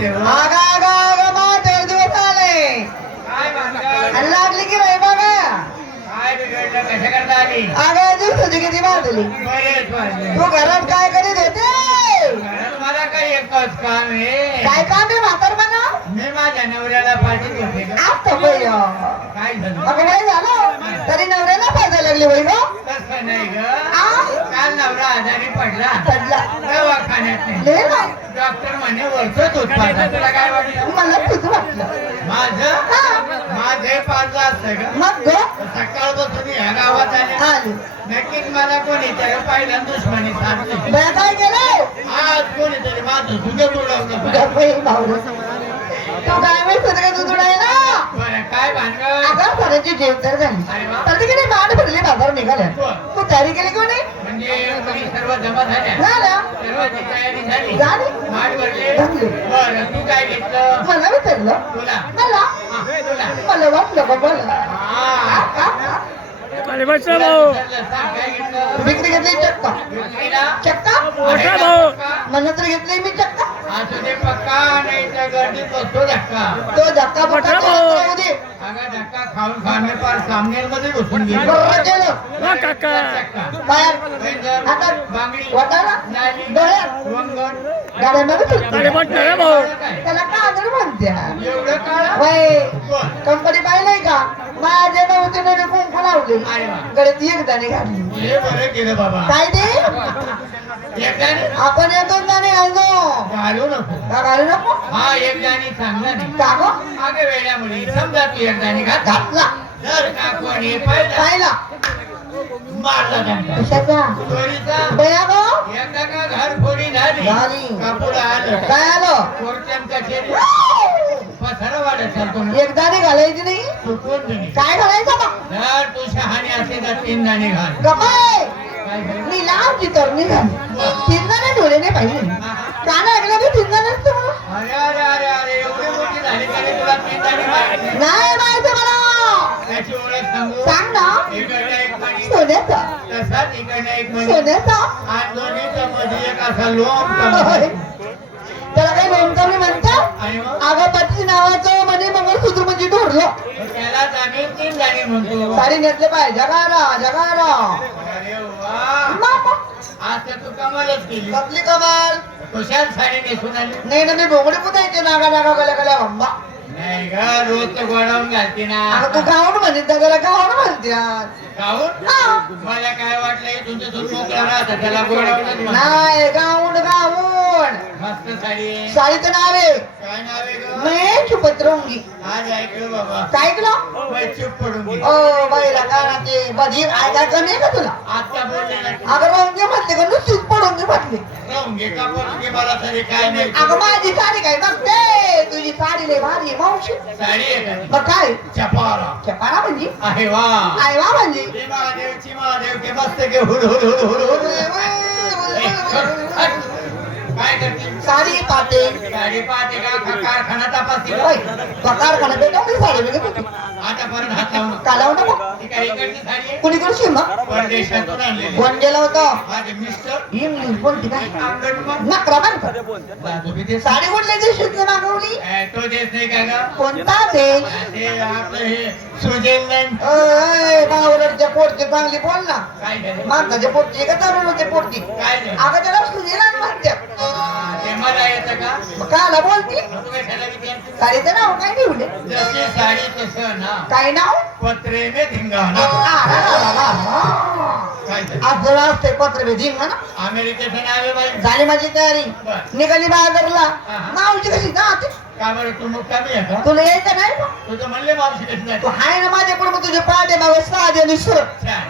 आगा आगा आगा महादेव दिवस आले काय आणि लागली की नाही बघा आगा दिवसाची किती बांधली तू घरात काय करीत होते काम आहे काय काम आहे म्हातार माझ्या नवऱ्याला पाठीत होते का? आता पहिलं काय झालं? अगं काय झालं. तरी नवऱ्याला पाहायला लागली ग. तसं नाही ग. आ? काल नवरा आजारी पडला. पडला. दवाखान्यात नाही ले ना डॉक्टर म्हणे वरचंच उत्पादन. तुला काय वाटलं? मला तुझं वाटलं. माझं? हा. माझे पाच असतं ग. मग ग. सकाळपासून या गावात आले. आली. नक्कीच मला कोणीतरी पहिल्या दुश्मनी सांगते बया काय केलं आज कोणीतरी माझं तुझं तुडवलं गप्पी भाऊ. काय काय भानगड? जेव तर झाली. तर तिकडे मान भरली बाजार निघाल्या. तू तयारी केली कोणी? म्हणजे कोणी सर्व जमा झाल्या? झालं सर्वांची तयारी झाली? झाली. माठ भरले? भरले. बरं तू काय घेतलं? मला विचारलं. तुला. मला? वाटलं हा. अरे बच्चा भाऊ. घेतलं? विक्री घेतली चक्का? चक्का? तर घेतली मी चक्का. असू दे पक्का नाही तर गर्दीत बसतो धक्का. तो धक्का दे. अगं खाऊन पार सामनेरमध्ये घुसून गेलो. केलं काका. बांगडी. डोळ्यात वंगण. भाऊ काय? त्याला काजळ म्हणत्या एवढं काळं? वय? कंपनी पाहिलंय का? माझ्या नव्हती ना कुंकू लावली. गळ्यात एक दाणे घातली. हे बरं केलं बाबा. काय ते? आपण येतो घालतो घालू नको का घालू नको हा एकदाणी चांगला नाही का गं? मागे वेळामुळे समजा तू एकदाणी घात घातला. जर का कोणी पाहिलं. मारला त्यांचा कशाचा? चोरीचा. बया गो? एकदा का घर फोडी झाली. झाली. कापूड आलं? काय आलं? कोर्टन कचेरी पसारा वाढत चालतो ना. एक दाणे घालायची नाही? चुकून नाही. काय घालायचं मग जर तू शहाणी असेल तर तीन दाणे घाल. गपाय? मी तरणी झाली नाही पाहिजे काना ऐकलं मी नाही माहिती मला. सांगू? ना. सोन्याचा. सोन्याचा. मध्ये. त्याला काही लोणकवली म्हणतात मग? आगापती नावाचं म्हणे मंगळसूत्र म्हणजे ढोरलं. म्हणतो साडी नेसले पाहिजे. जगारा जगारा अरे वा. मामा आज तर तू कमालच केली. कसली कमाल? साडी नेसून आली. नाही ना मी भोंगडी पुतायचे नागा नागा गल्या गल्या भंबा? नाही ग रोज तर गोडावून घालते ना. अगं तू गावण म्हणते त्याला गाऊन हा. मला काय वाटलंय? तुमचं दूध मोकळा राहतं त्याला गोडावूनच. नाही गावण गावण मस्त साडी आहे. साडीचं नाव. आहे काय नाव आहे ग? मैं चुपत राहूंगी आज ऐकलं बाबा. काय ऐकलं? बाई चूप पडून गेली. ओ बाईला काय ते बधीर ऐकायचं नाही का तुला? आता ना अगं राहून म्हटले का? नुसतीच पडून घे म्हटले. राहून घे का पडून घे मला तरी काय अगं माहिती माझी साडी काय बघते? तुझी साडी लय भारी आहे, मावशी. साडी आहे का? मग काय? चपारा चपारा म्हणजे? आहे वा. काय वा म्हणजे? हे महादेवची महादेव के मस्त के हुड हुड हुड हुड हुड ए, हट, हट. काय करते साडी पाते साडी पाहते. का का कारखाना तपासते होय, का बकार खाना बेटा साडी मी घेते आता परत हात लावून कालाव नको ती काय इकडची साडी आहे? कुणी करशी मग? परदेशातून आणलेली. कोण गेला होता. माझे मिस्टर. इंग्लिश बोलते काय अंगणवाडी नकरा बांध जातो मी ते साडी कुठल्या देशात मागवली? ए, तो देश नाही का ग? कोणता देश? ते आपलं हे स्वित्झर्लंड. अय बावरच्या पोटची चांगली बोल ना. काय झालं? माणसाच्या पोटची का तरुणाच्या पोटची काय झालं? अगं त्याला सुनीला काला बोलती मग साडीचं नाव काय ठेवले जशी साडी तसं ना. काय नाव? पत्रे में धिंगाणा असते पत्र भेजिंग ना अमेरिकेचं नाव आहे बाई. झाली माझी तयारी. निघाली बाजारला. मावशी कशी जाते? बरं तू मग आहे का? तुला यायचं नाही? तुझं म्हणले मावशी कशी तू हाय ना माझ्या पुढे तुझे पाडे बाबा साधे आणि सुर. छान.